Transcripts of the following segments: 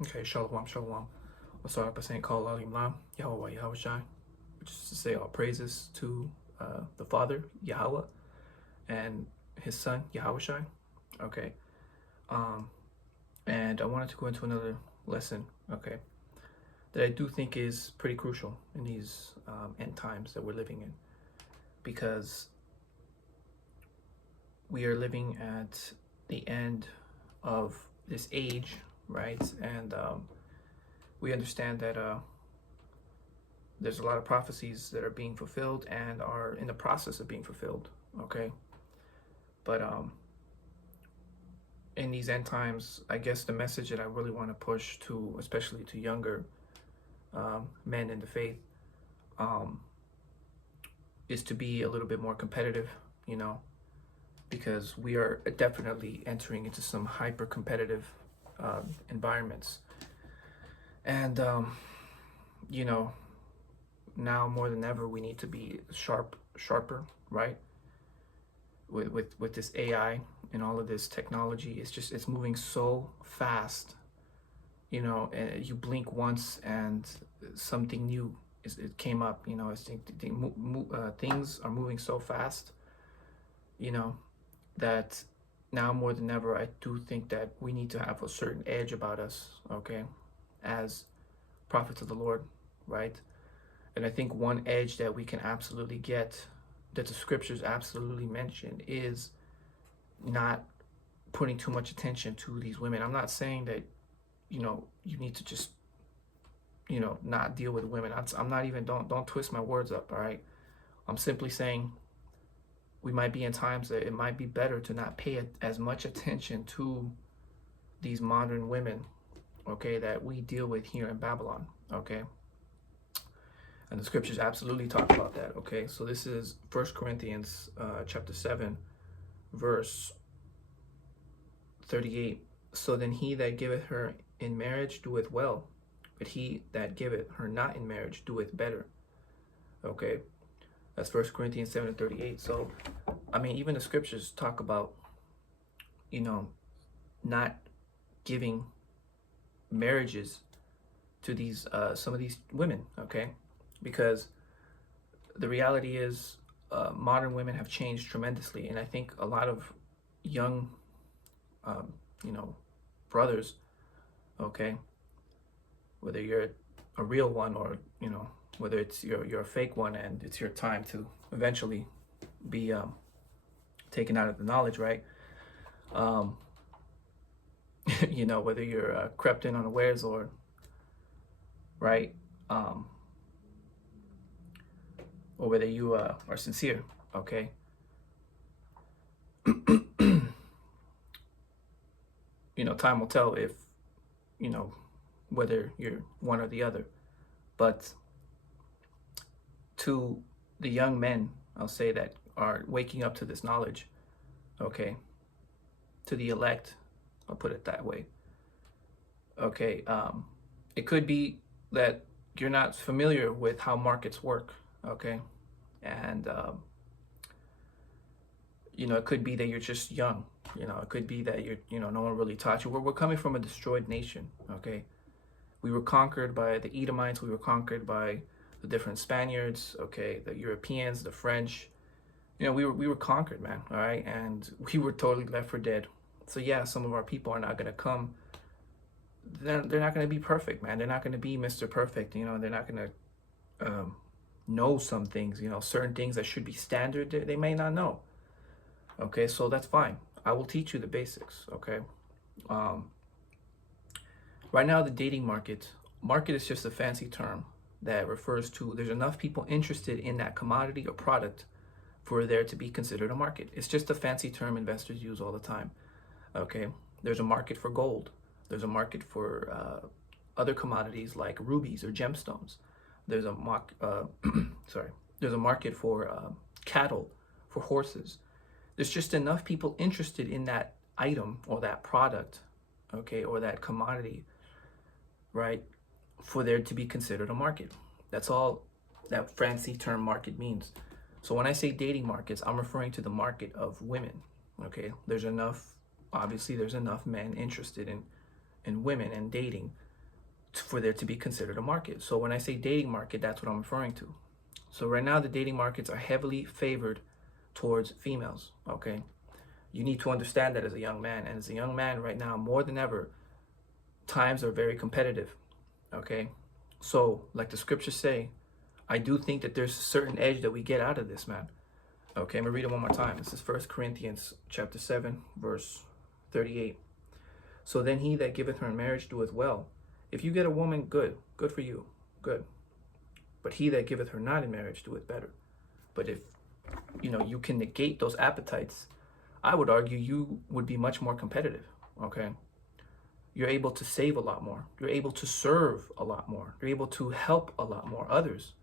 Okay, shalom, shalom. We'll start off by saying, Call Alim Lam, Yahweh, Yahweh Shai, which is to say all praises to the Father, Yahweh, and his Son, Yahweh Shai. Okay. Um, and I wanted to go into another lesson, okay, that I do think is pretty crucial in these end times that we're living in, because we are living at the end of this age, right? And we understand that there's a lot of prophecies that are being fulfilled and are in the process of being fulfilled, okay? But in these end times, I guess the message that I really want to push to, especially to younger men in the faith, um, is to be a little bit more competitive, you know, because we are definitely entering into some hyper competitive environments. And, you know, now more than ever, we need to be sharper, right? With this AI and all of this technology, it's moving so fast. You know, you blink once and something new it came up. You know, things are moving so fast. You know, that now more than ever, I do think that we need to have a certain edge about us. Okay, as prophets of the Lord, right? And I think one edge that we can absolutely get, that the scriptures absolutely mention, is not putting too much attention to these women. I'm not saying that, you know, you need to just, you know, not deal with women. I'm not even, don't twist my words up, all right? I'm simply saying we might be in times that it might be better to not pay as much attention to these modern women, okay, that we deal with here in Babylon, okay? And the scriptures absolutely talk about that, okay? So this is 1 Corinthians chapter 7, verse 38. So then he that giveth her in marriage doeth well, but he that giveth her not in marriage doeth better. Okay? That's 1 Corinthians 7 and 38. So, I mean, even the scriptures talk about, you know, not giving marriages to these some of these women, okay? Because the reality is modern women have changed tremendously, and I think a lot of young you know, brothers, okay, whether you're a real one or, you know, whether it's you're a fake one and it's your time to eventually be taken out of the knowledge, right? You know, whether you're crept in unawares or, right, or whether you are sincere, okay? You know, time will tell if, you know, whether you're one or the other. But to the young men, I'll say, that are waking up to this knowledge, okay, to the elect, I'll put it that way, okay, it could be that you're not familiar with how markets work, okay, and you know, it could be that you're just young, you know, it could be that you're, you know, no one really taught you. We're coming from a destroyed nation, okay? We were conquered by the Edomites, we were conquered by the different Spaniards, okay, the Europeans, the French. You know, we were conquered, man, all right? And we were totally left for dead. So yeah, some of our people are not gonna come. They're not gonna be perfect, man. They're not gonna be Mr. Perfect, you know, they're not gonna know some things, you know, certain things that should be standard, they may not know. Okay, so that's fine. I will teach you the basics, okay? Um, right now, the dating market is just a fancy term that refers to there's enough people interested in that commodity or product for there to be considered a market. It's just a fancy term investors use all the time, okay? There's a market for gold. There's a market for other commodities like rubies or gemstones. There's a sorry. There's a market for cattle, for horses. There's just enough people interested in that item or that product, okay, or that commodity, right, for there to be considered a market. That's all that fancy term market means. So when I say dating markets, I'm referring to the market of women, okay? There's enough, obviously there's enough men interested in women and dating for there to be considered a market. So when I say dating market, that's what I'm referring to. So right now the dating markets are heavily favored towards females. Okay, you need to understand that as a young man, and as a young man right now more than ever, times are very competitive. Okay, so like the scriptures say, I do think that there's a certain edge that we get out of this, man. Okay, I'm gonna read it one more time. This is 1 Corinthians chapter 7, verse 38. So then he that giveth her in marriage doeth well. If you get a woman, good for you, good. But he that giveth her not in marriage doeth better. But if you can negate those appetites, I would argue you would be much more competitive. Okay, you're able to save a lot more. You're able to serve a lot more. You're able to help a lot more others.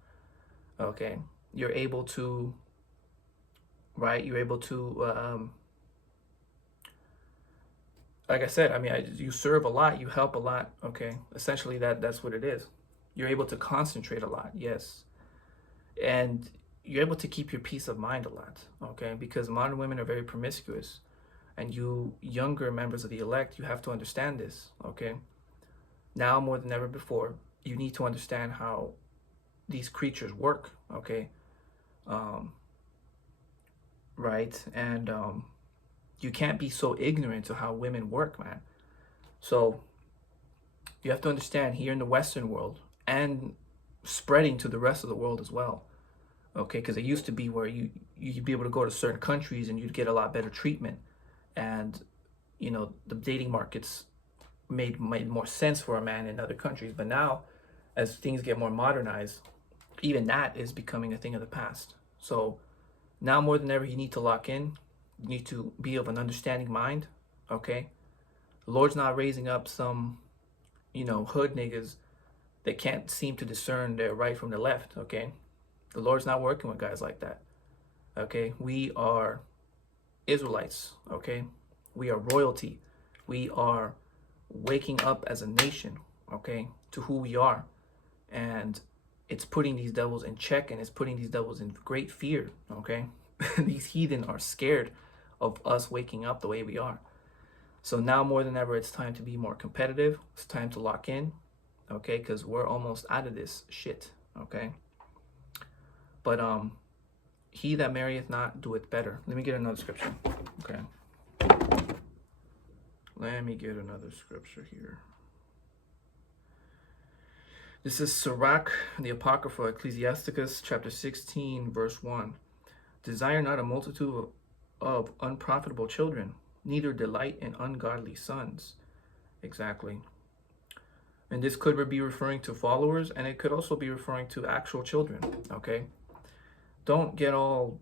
Okay, you're able to, right? You're able to, like I said, I mean, you serve a lot, you help a lot. Okay, essentially that's what it is. You're able to concentrate a lot, yes, and you're able to keep your peace of mind a lot. Okay, because modern women are very promiscuous, and you younger members of the elect, you have to understand this. Okay, now more than ever before, you need to understand how these creatures work. Okay, right, and you can't be so ignorant to how women work, man. So you have to understand, here in the Western world and spreading to the rest of the world as well. Okay, because it used to be where you'd be able to go to certain countries and you'd get a lot better treatment, and the dating markets made more sense for a man in other countries. But now, as things get more modernized, even that is becoming a thing of the past. So now more than ever, you need to lock in. You need to be of an understanding mind. Okay, the Lord's not raising up some hood niggas that can't seem to discern their right from the left. Okay, the Lord's not working with guys like that. Okay, we are Israelites. Okay, we are royalty. We are waking up as a nation, okay, to who we are. And it's putting these devils in check, and it's putting these devils in great fear. Okay, these heathen are scared of us waking up the way we are. So now more than ever, it's time to be more competitive. It's time to lock in. Okay, because we're almost out of this shit. Okay, but he that marrieth not doeth better. Let me get another scripture. Okay, let me get another scripture here. This is Sirach, the Apocrypha, Ecclesiasticus, chapter 16, verse 1. Desire not a multitude of unprofitable children, neither delight in ungodly sons. Exactly. And this could be referring to followers, and it could also be referring to actual children. Okay, don't get all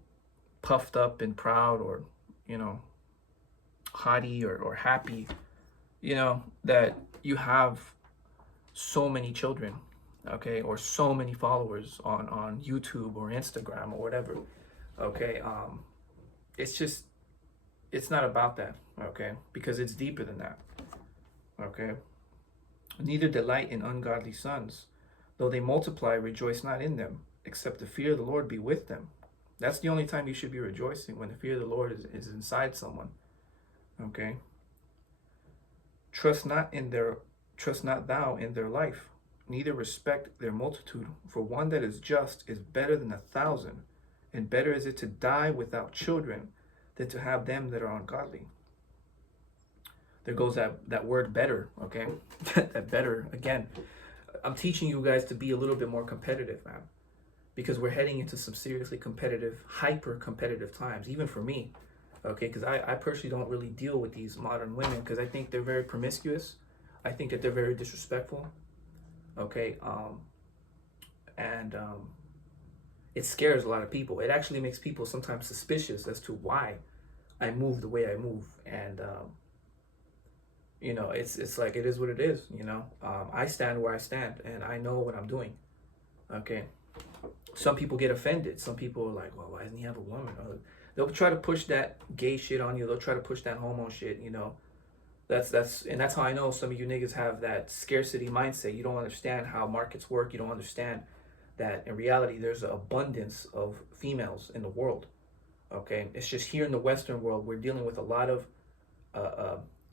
puffed up and proud, or haughty or happy that you have so many children, okay, or so many followers on YouTube or Instagram or whatever. Okay, it's not about that. Okay, because it's deeper than that. Okay, neither delight in ungodly sons, though they multiply, rejoice not in them, except the fear of the Lord be with them. That's the only time you should be rejoicing, when the fear of the Lord is inside someone. Okay, trust not thou in their life, neither respect their multitude. For one that is just is better than 1,000, and better is it to die without children than to have them that are ungodly. There goes that word better. Okay, that better again. I'm teaching you guys to be a little bit more competitive, man, because we're heading into some seriously competitive, hyper competitive times, even for me. Okay, because I personally don't really deal with these modern women, because I think they're very promiscuous. I think that they're very disrespectful. Okay, and it scares a lot of people. It actually makes people sometimes suspicious as to why I move the way I move. And it's like, it is what it is. I stand where I stand, and I know what I'm doing. Okay, some people get offended. Some people are like, well, why doesn't he have a woman? Or they'll try to push that gay shit on you. They'll try to push that homo shit. That's how I know some of you niggas have that scarcity mindset. You don't understand how markets work. You don't understand that in reality there's an abundance of females in the world. Okay, it's just here in the Western world we're dealing with a lot of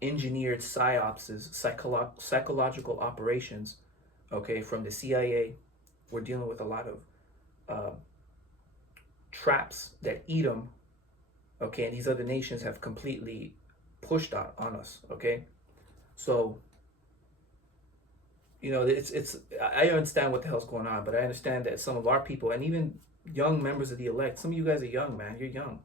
engineered psyopses, psychological operations okay, from the CIA. We're dealing with a lot of uh, traps that eat them, okay, and these other nations have completely pushed on us, okay. So it's I understand what the hell's going on, but I understand that some of our people and even young members of the elect, some of you guys are young, man. You're young,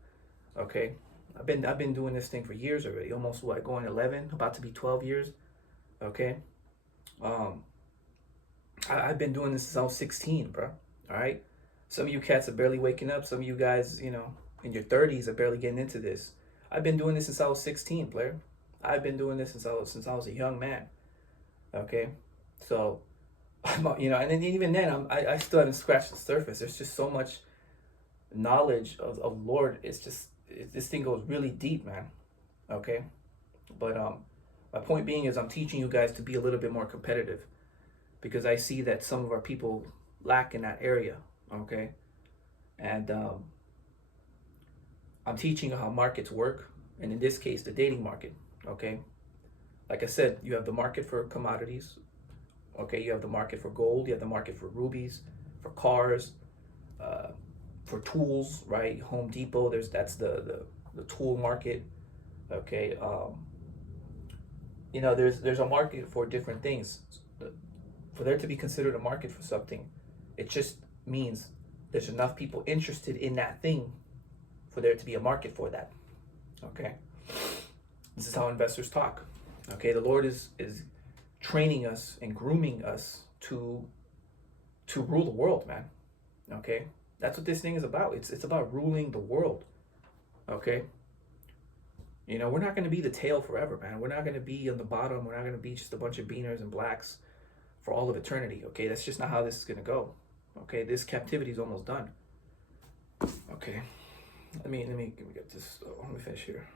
okay. I've been doing this thing for years already, almost what, going 11, about to be 12 years, okay. Um, I've been doing this since I was 16, bro. All right. Some of you cats are barely waking up. Some of you guys, in your 30s are barely getting into this. I've been doing this since I was 16, player. I've been doing this since I was a young man. Okay. So, and then even then, I still haven't scratched the surface. There's just so much knowledge of Lord. This thing goes really deep, man. Okay. But my point being is I'm teaching you guys to be a little bit more competitive, because I see that some of our people lack in that area, okay? And I'm teaching how markets work, and in this case, the dating market, okay? Like I said, you have the market for commodities, okay? You have the market for gold, you have the market for rubies, for cars, for tools, right? Home Depot, that's the tool market, okay? There's a market for different things. For there to be considered a market for something, it just means there's enough people interested in that thing for there to be a market for that. Okay. This is how investors talk. Okay. The Lord is training us and grooming us to rule the world, man. Okay. That's what this thing is about. It's about ruling the world. Okay. We're not going to be the tail forever, man. We're not going to be on the bottom. We're not going to be just a bunch of beaners and blacks for all of eternity. Okay, that's just not how this is going to go. Okay, this captivity is almost done. Okay, let me get this. Let me finish here.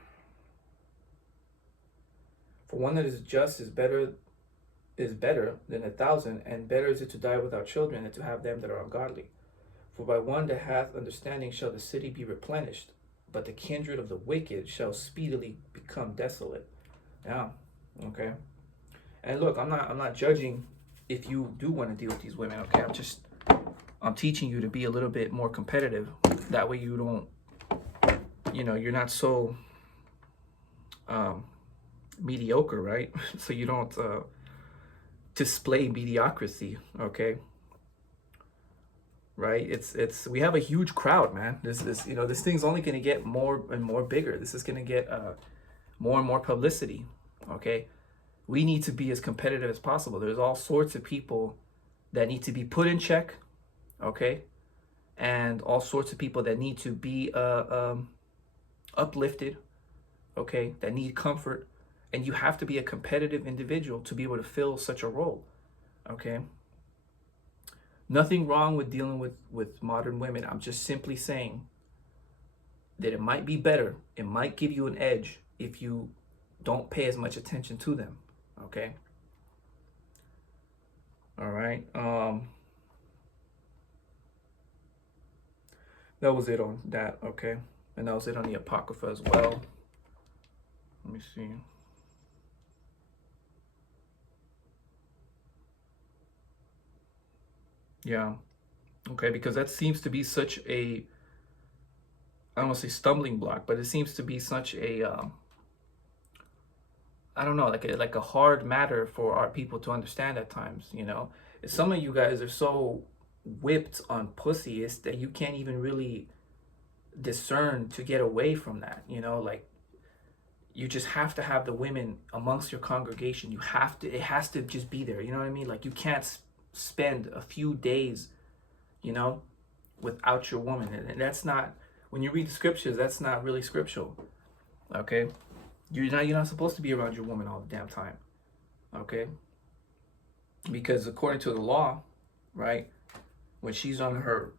For one that is just is better than 1,000, and better is it to die without children than to have them that are ungodly. For by one that hath understanding shall the city be replenished, but the kindred of the wicked shall speedily become desolate. Yeah, okay. And look, I'm not judging if you do want to deal with these women, okay? I'm teaching you to be a little bit more competitive. That way you don't, you're not so mediocre, right? So you don't display mediocrity, okay? Right? We have a huge crowd, man. This thing's only going to get more and more bigger. This is going to get more and more publicity, okay? We need to be as competitive as possible. There's all sorts of people that need to be put in check, okay? And all sorts of people that need to be uplifted, okay? That need comfort. And you have to be a competitive individual to be able to fill such a role, okay? Nothing wrong with dealing with modern women. I'm just simply saying that it might be better. It might give you an edge if you don't pay as much attention to them. Okay. All right. That was it on that. Okay. And that was it on the Apocrypha as well. Let me see. Yeah. Okay. Because that seems to be such a, I don't want to say stumbling block, but it seems to be such a, I don't know, like a hard matter for our people to understand at times. Some of you guys are so whipped on pussy is that you can't even really discern to get away from that. Like you just have to have the women amongst your congregation. It has to just be there. You know what I mean? Like you can't spend a few days, without your woman, and that's not, when you read the scriptures, that's not really scriptural. Okay. You're not supposed to be around your woman all the damn time, okay? Because according to the law, right, when she's on her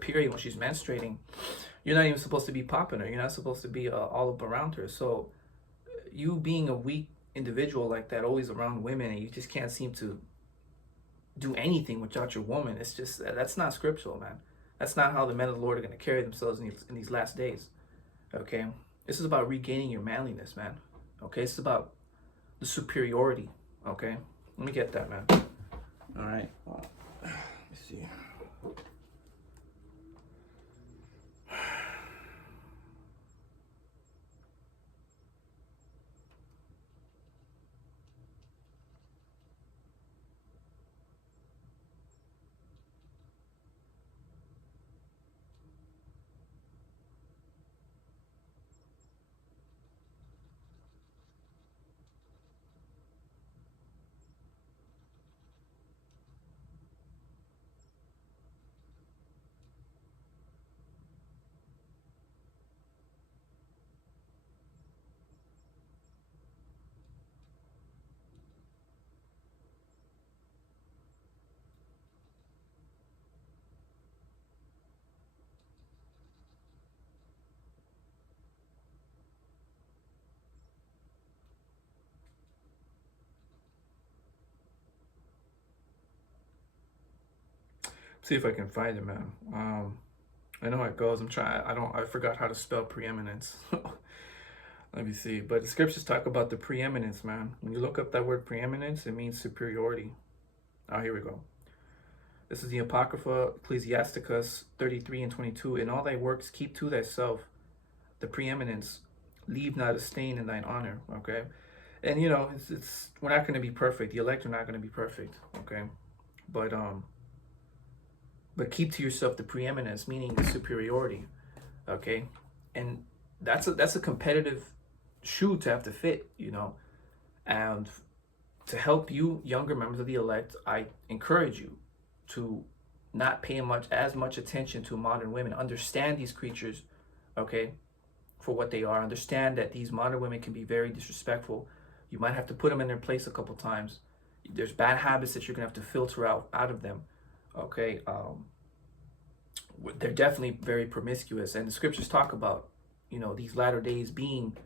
period, when she's menstruating, you're not even supposed to be popping her. You're not supposed to be all up around her. So you being a weak individual like that, always around women, and you just can't seem to do anything without your woman, that's not scriptural, man. That's not how the men of the Lord are going to carry themselves in these last days, okay? This is about regaining your manliness, man. Okay, it's about the superiority. Okay, let me get that, man. All right. Let me see. See if I can find it, man. I know how it goes. I'm trying. I forgot how to spell preeminence. Let me see. But the scriptures talk about the preeminence, man. When you look up that word preeminence, it means superiority. Oh, here we go. This is the Apocrypha, Ecclesiasticus 33 and 22. In all thy works, keep to thyself the preeminence. Leave not a stain in thine honor. Okay. And you know, it's we're not going to be perfect. The elect are not going to be perfect. Okay. But keep to yourself the preeminence, meaning the superiority. Okay. And that's a competitive shoe to have to fit, you know. And to help you younger members of the elect, I encourage you to not pay as much attention to modern women. Understand these creatures, okay, for what they are. Understand that these modern women can be very disrespectful. You might have to put them in their place a couple times. There's bad habits that you're gonna have to filter out of them. Okay. They're definitely very promiscuous, and the scriptures talk about, you know, these latter days being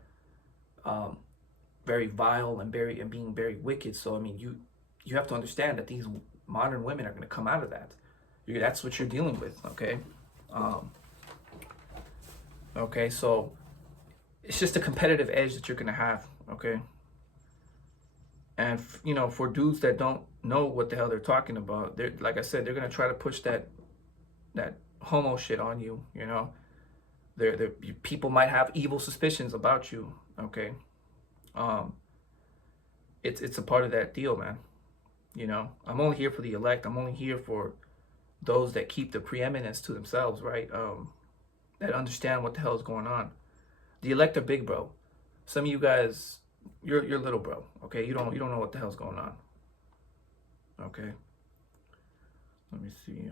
very vile and being very wicked. So I mean, you have to understand that these modern women are going to come out of that. That's what you're dealing with. Okay. Okay. So it's just a competitive edge that you're going to have. Okay. And you know, for dudes that don't know what the hell they're talking about, they're, like I said, they're going to try to push that homo shit on you. You know, people might have evil suspicions about you. Okay. It's a part of that deal, man. You know, I'm only here for the elect. I'm only here for those that keep the preeminence to themselves, right? That understand what the hell is going on. The elect are big, bro. Some of you guys, you're little, bro. Okay, you don't know what the hell's going on. Okay. Let me see.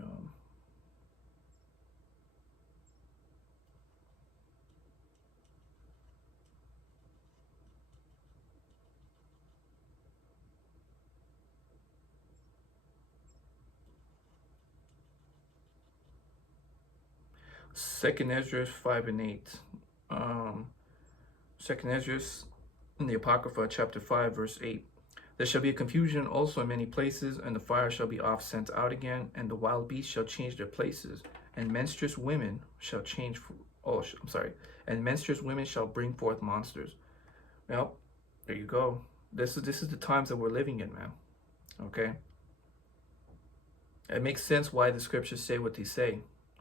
2nd Esdras 5 and 8. 2nd Esdras in the Apocrypha, chapter 5, verse 8. There shall be a confusion also in many places, and the fire shall be oft sent out again, and the wild beasts shall change their places, and menstruous women shall and menstruous women shall bring forth monsters. Well, there you go. This is the times that we're living in, man. Okay. It makes sense why the scriptures say what they say.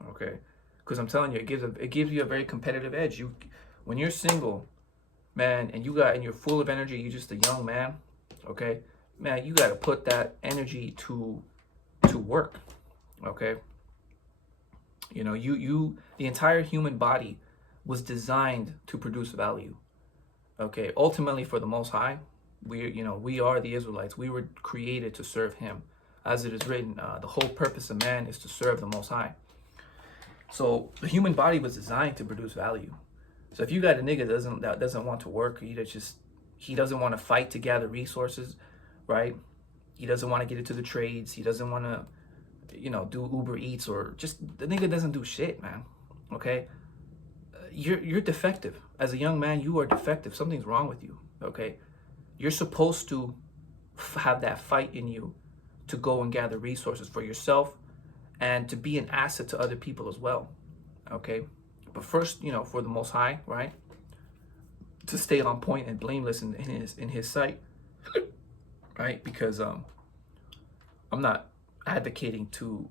Okay. Because I'm telling you, it gives you a very competitive edge. When you're single, man, and you're full of energy, you're just a young man, okay, man, you got to put that energy to work, okay. You know, the entire human body was designed to produce value, okay. Ultimately, for the Most High, we are the Israelites. We were created to serve Him, as it is written. The whole purpose of man is to serve the Most High. So the human body was designed to produce value. So if you got a nigga that doesn't want to work, he doesn't want to fight to gather resources, right? He doesn't want to get into the trades. He doesn't want to, do Uber Eats, or just the nigga doesn't do shit, man. Okay, you're defective. As a young man, you are defective. Something's wrong with you. Okay, you're supposed to have that fight in you to go and gather resources for yourself, and to be an asset to other people as well, okay? But first, for the Most High, right? To stay on point and blameless in his sight, right? Because I'm not advocating to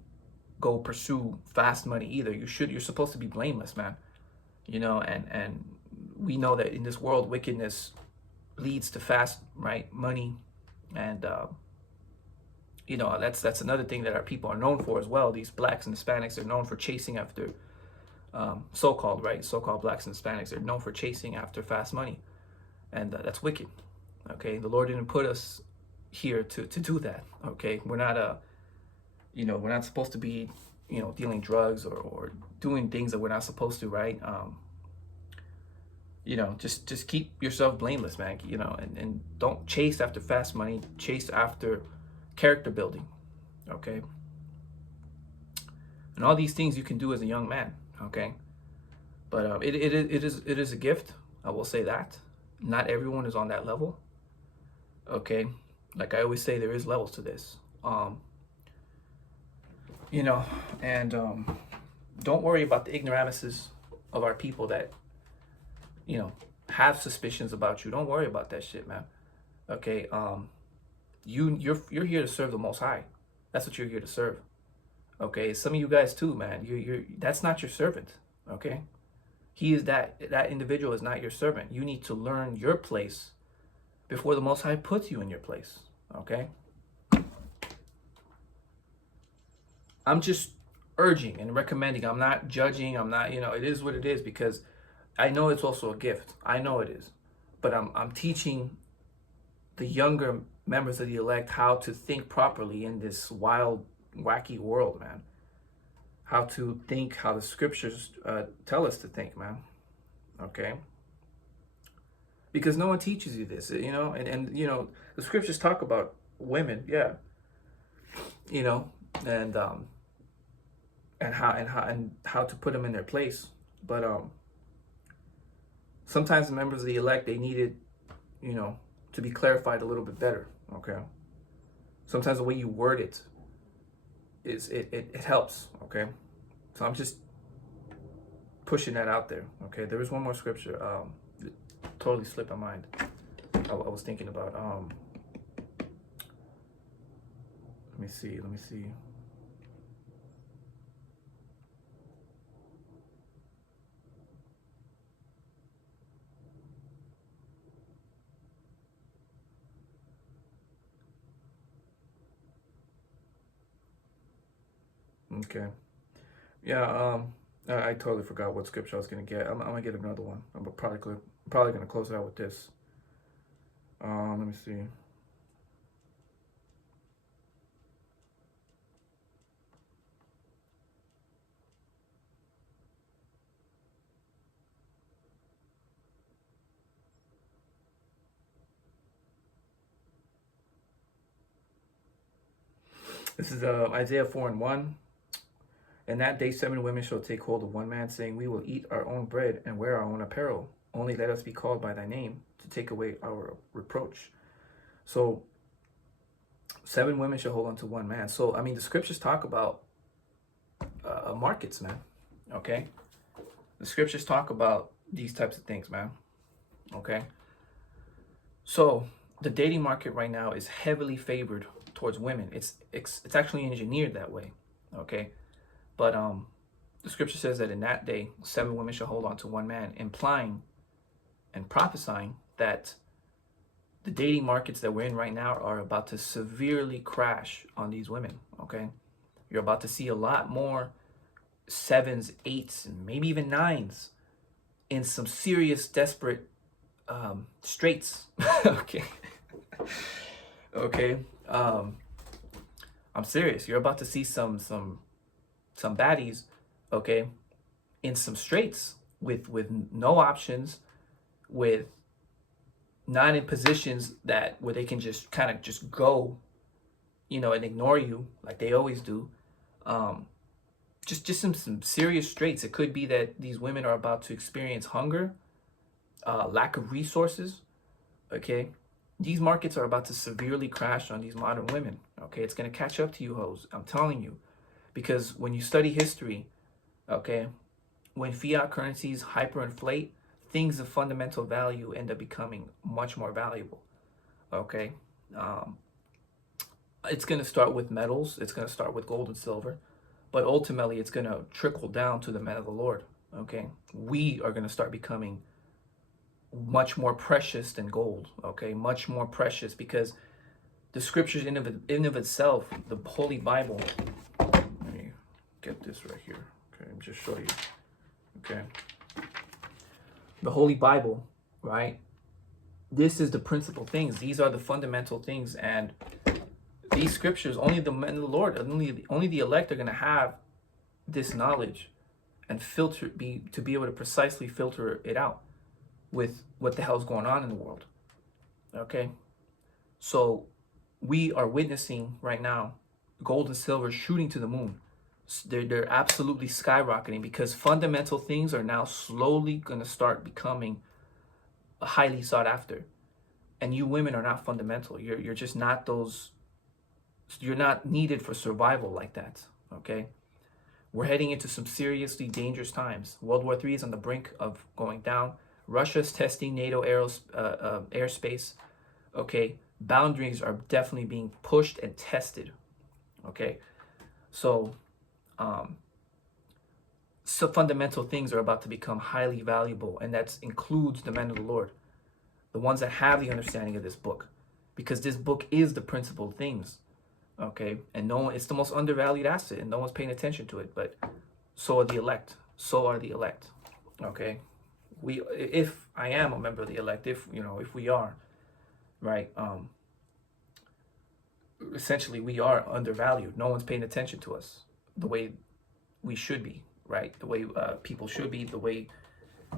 go pursue fast money either. You're supposed to be blameless, man. And we know that in this world, wickedness leads to fast, right, money. And that's another thing that our people are known for as well. These blacks and Hispanics are known for chasing after so-called, right, so-called blacks and Hispanics are known for chasing after fast money, and that's wicked. Okay, the Lord didn't put us here to do that. Okay, we're not we're not supposed to be dealing drugs or doing things that we're not supposed to, right? Just keep yourself blameless, man. And don't chase after fast money. Chase after character building. Okay, and all these things you can do as a young man. Okay, but it is a gift. I will say that not everyone is on that level. Okay, like I always say, there is levels to this. And don't worry about the ignoramuses of our people that have suspicions about you. Don't worry about that shit, man. Okay, you're here to serve the Most High. That's what you're here to serve. Okay, some of you guys too, man. You're that's not your servant. Okay, he is that individual is not your servant. You need to learn your place before the Most High puts you in your place. Okay, I'm just urging and recommending. I'm not judging. I'm not, it is what it is, because I know it's also a gift. I know it is, but I'm teaching the younger members of the elect how to think properly in this wild, wacky world, man. How to think, how the scriptures tell us to think, man. Okay. Because no one teaches you this, and the scriptures talk about women, yeah, and how to put them in their place, but sometimes the members of the elect, they needed, to be clarified a little bit better. Okay, sometimes the way you word it it helps. Okay, so I'm just pushing that out there. Okay, there is one more scripture. It totally slipped my mind. I was thinking about. Let me see. Okay. Yeah. I totally forgot what scripture I was gonna get. I'm gonna get another one. I'm probably gonna close it out with this. Let me see. This is Isaiah 4:1. In that day, 7 women shall take hold of one man, saying, we will eat our own bread and wear our own apparel. Only let us be called by thy name to take away our reproach. So 7 women shall hold on to one man. So, I mean, the scriptures talk about markets, man. Okay. The scriptures talk about these types of things, man. Okay. So the dating market right now is heavily favored towards women. It's actually engineered that way. Okay. But the scripture says that in that day, 7 women shall hold on to one man, implying and prophesying that the dating markets that we're in right now are about to severely crash on these women. Okay, you're about to see a lot more 7s, 8s, and maybe even 9s in some serious, desperate straits. Okay, okay. I'm serious. You're about to see some baddies, okay, in some straits with no options, with not in positions where they can just kind of just go, and ignore you like they always do. Just some serious straits. It could be that these women are about to experience hunger, lack of resources. Okay, these markets are about to severely crash on these modern women. Okay, it's gonna catch up to you, hoes. I'm telling you, because when you study history, okay, when fiat currencies hyperinflate, things of fundamental value end up becoming much more valuable. Okay, It's going to start with metals. It's going to start with gold and silver, but ultimately it's going to trickle down to the men of the Lord. Okay, we are going to start becoming much more precious than gold. Okay, much more precious, because the scriptures in of itself, the Holy Bible. Let me get this right here. Okay, just show you. Okay, the Holy Bible, right? This is the principal things. These are the fundamental things, and these scriptures, only the men of the Lord, only the elect are going to have this knowledge and be able to precisely filter it out with what the hell's going on in the world. Okay, so we are witnessing right now gold and silver shooting to the moon. They're absolutely skyrocketing, because fundamental things are now slowly going to start becoming highly sought after. And you women are not fundamental. You're just not those. You're not needed for survival like that. Okay, we're heading into some seriously dangerous times. World War III is on the brink of going down. Russia's testing NATO airspace. Okay, boundaries are definitely being pushed and tested. Okay, so fundamental things are about to become highly valuable, and that includes the men of the Lord, the ones that have the understanding of this book, because this book is the principal things. Okay, and no one, it's the most undervalued asset, and no one's paying attention to it. But so are the elect. So are the elect. Okay, if I am a member of the elect, if we are, right, essentially we are undervalued. No one's paying attention to us the way we should be, right? The way people should be, the way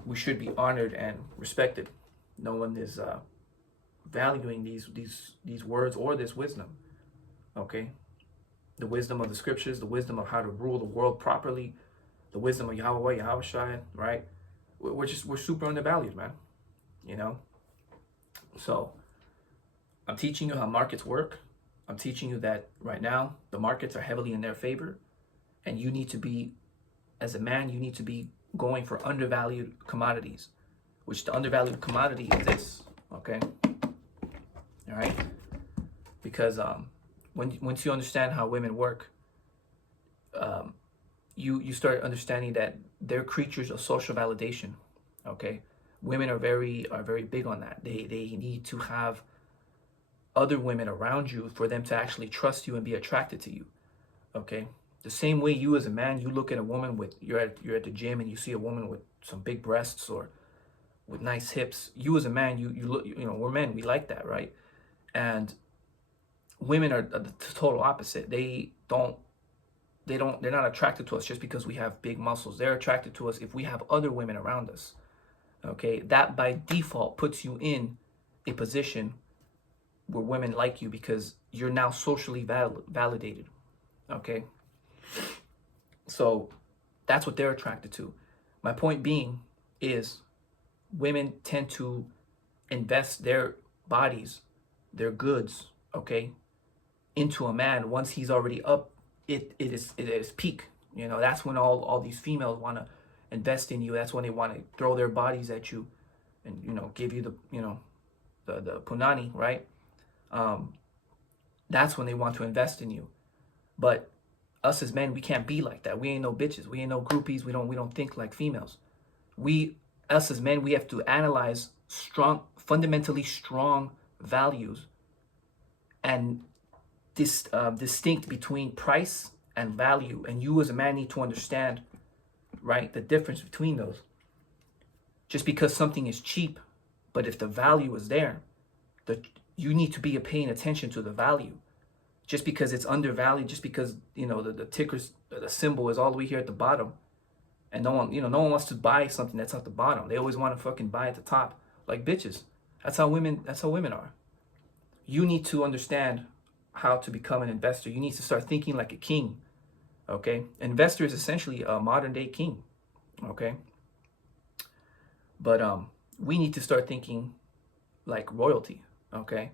we should be honored and respected. No one is valuing these words or this wisdom. Okay, the wisdom of the scriptures, the wisdom of how to rule the world properly, the wisdom of Yahweh, Yahushua, right? We're super undervalued, man. So I'm teaching you how markets work. I'm teaching you that right now the markets are heavily in their favor, and you need to be, as a man, you need to be going for undervalued commodities, which the undervalued commodity is this. Okay, all right, because once you understand how women work, you start understanding that they're creatures of social validation. Okay, women are very big on that. They need to have other women around you for them to actually trust you and be attracted to you. Okay, the same way you as a man, you look at a woman with you're at the gym and you see a woman with some big breasts or with nice hips. You as a man, you look, we're men, we like that, right? And women are the total opposite. They're not attracted to us just because we have big muscles. They're attracted to us if we have other women around us. Okay, that by default puts you in a position where women like you because you're now socially validated. Okay, so that's what they're attracted to. My point being is women tend to invest their bodies, their goods, okay, into a man once he's already up. It is peak. That's when all these females want to invest in you. That's when they want to throw their bodies at you and give you the punani, right? That's when they want to invest in you. But us as men, we can't be like that. We ain't no bitches. We ain't no groupies. We don't think like females. Us as men, we have to analyze fundamentally strong values and distinct between price and value. And you as a man need to understand, right, the difference between those. Just because something is cheap, but if the value is there, you need to be paying attention to the value. Just because it's undervalued, just because the tickers, the symbol is all the way here at the bottom, and no one wants to buy something that's at the bottom. They always want to fucking buy at the top, like bitches. That's how women are. You need to understand how to become an investor. You need to start thinking like a king. Okay, investor is essentially a modern day king. Okay, but we need to start thinking like royalty. Okay,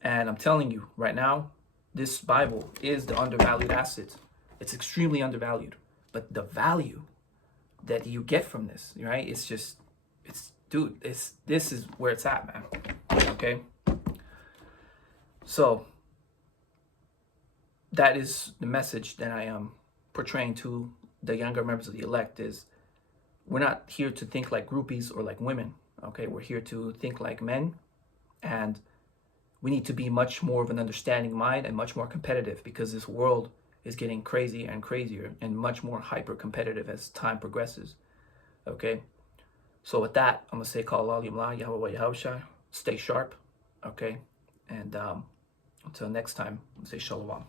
and I'm telling you right now, this Bible is the undervalued asset. It's extremely undervalued, but the value that you get from this, right? This is where it's at, man. Okay, so that is the message that I am portraying to the younger members of the elect is we're not here to think like groupies or like women. Okay, we're here to think like men, and we need to be much more of an understanding mind and much more competitive, because this world is getting crazy and crazier and much more hyper competitive as time progresses. Okay, so with that, I'm gonna say Kal Alim La Yahweh Yahushua. Stay sharp. Okay, and until next time, I'm gonna say Shalom.